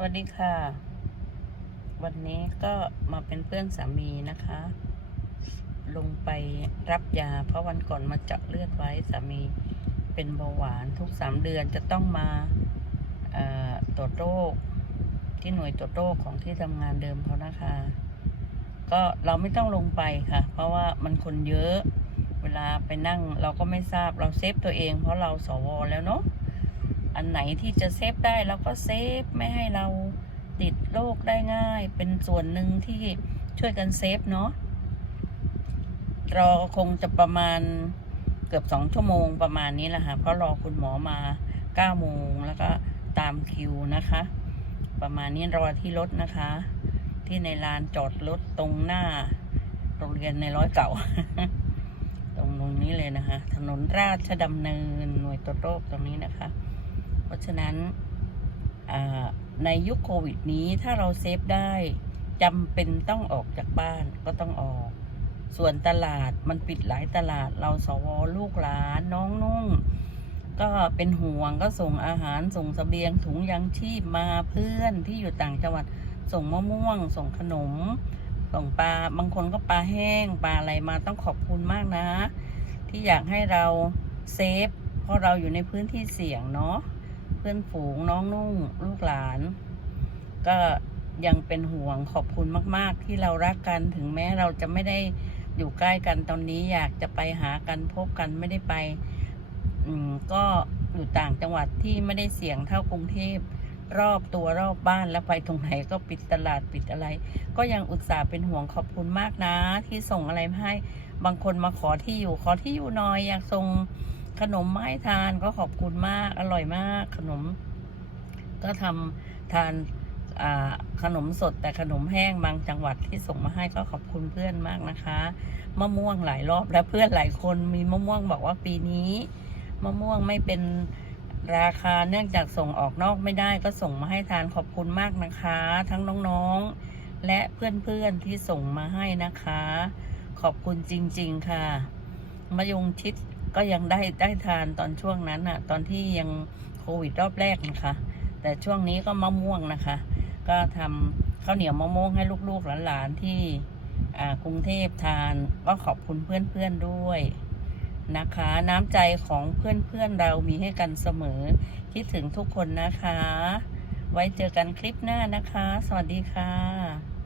สวัสดีค่ะ วันนี้ก็มาเป็นเพื่อนสามีนะคะ ลงไปรับยา เพราะวันก่อนมาเจาะเลือดไว้สามีเป็นเบาหวานทุกสามเดือนจะต้องมาตรวจโรค ที่หน่วยตรวจโรคของที่ทำงานเดิมเขานะคะ ก็เราไม่ต้องลงไปค่ะ เพราะว่ามันคนเยอะ เวลาไปนั่งเราก็ไม่ทราบเราเซฟตัวเอง เพราะเราสวแล้วเนาะ อันไหนที่จะเซฟได้เราก็เซฟไม่ให้เราติดโรคได้ง่าย เป็นส่วนหนึ่งที่ช่วยกันเซฟเนาะรอคงจะประมาณเกือบสองชั่วโมงประมาณนี้แหละค่ะ เพราะรอคุณหมอมาเก้าโมงแล้วก็ตามคิวนะคะ ประมาณนี้รอที่รถนะคะ ที่ในลานจอดรถตรงหน้าโรงเรียนในร้อยเก่า ตรงตรงนี้เลยนะคะ ถนนราชดำเนินหน่วยตรวจโรคตรงนี้นะคะ เพราะฉะนั้นในยุคโควิดนี้ถ้าเราเซฟได้จำเป็นต้องออกจากบ้านก็ต้องออก ส่วนตลาดมันปิดหลายตลาดเราสวลูกหลานน้องนุ่ง ก็เป็นห่วงก็ส่งอาหารส่งสเสบียงถุงยังชีพมาเพื่อนที่อยู่ต่างจังหวัดส่งมะม่วง ส่งขนม ส่งปลาบางคนก็ปลาแห้งปลาอะไรมาต้องขอบคุณมากนะ ที่อยากให้เราเซฟเพราะเราอยู่ในพื้นที่เสี่ยงเนาะ พื่อนฝูงน้องนุ่งลูกหลาน ก็ยังเป็นห่วงขอบคุณมาก ๆ ที่เรารักกันถึงแม้เราจะไม่ได้อยู่ใกล้กันตอนนี้อยากจะไปหากันพบกันไม่ได้ไป อืมก็อยู่ต่างจังหวัดที่ไม่ได้เสี่ยงเท่ากรุงเทพรอบตัวรอบบ้านแล้วไปตรงไหนก็ปิดตลาดปิดอะไร ก็ยังอุตส่าห์เป็นห่วงขอบคุณมากนะ ที่ส่งอะไรมาให้บางคนมาขอที่อยู่ขอที่อยู่หน่อยอยากส่ง ขนมไม้ทานก็ขอบคุณมาก อร่อยมาก ขนม ก็ทำทานขนมสดแต่ขนมแห้งบางจังหวัดที่ส่งมาให้ก็ขอบคุณเพื่อนมากนะคะมะม่วงหลายรอบแล้วเพื่อนหลายคนมีมะม่วงบอกว่าปีนี้มะม่วงไม่เป็นราคาเนื่องจากส่งออกนอกไม่ได้ก็ส่งมาให้ทานขอบคุณมากนะคะ ทั้งน้องๆ และเพื่อนๆที่ส่งมาให้นะคะ ขอบคุณจริง ๆ ค่ะมะยงชิด ก็ยังได้ได้ทานตอนช่วงนั้นอะตอนที่ยังโควิดรอบแรกนะคะ แต่ช่วงนี้ก็มะม่วงนะคะ ก็ทำข้าวเหนียวมะม่วงให้ลูกๆหลานๆที่กรุงเทพทานก็ขอบคุณเพื่อนๆด้วยนะคะ น้ำใจของเพื่อนๆเรามีให้กันเสมอ คิดถึงทุกคนนะคะ ไว้เจอกันคลิปหน้านะคะ สวัสดีค่ะ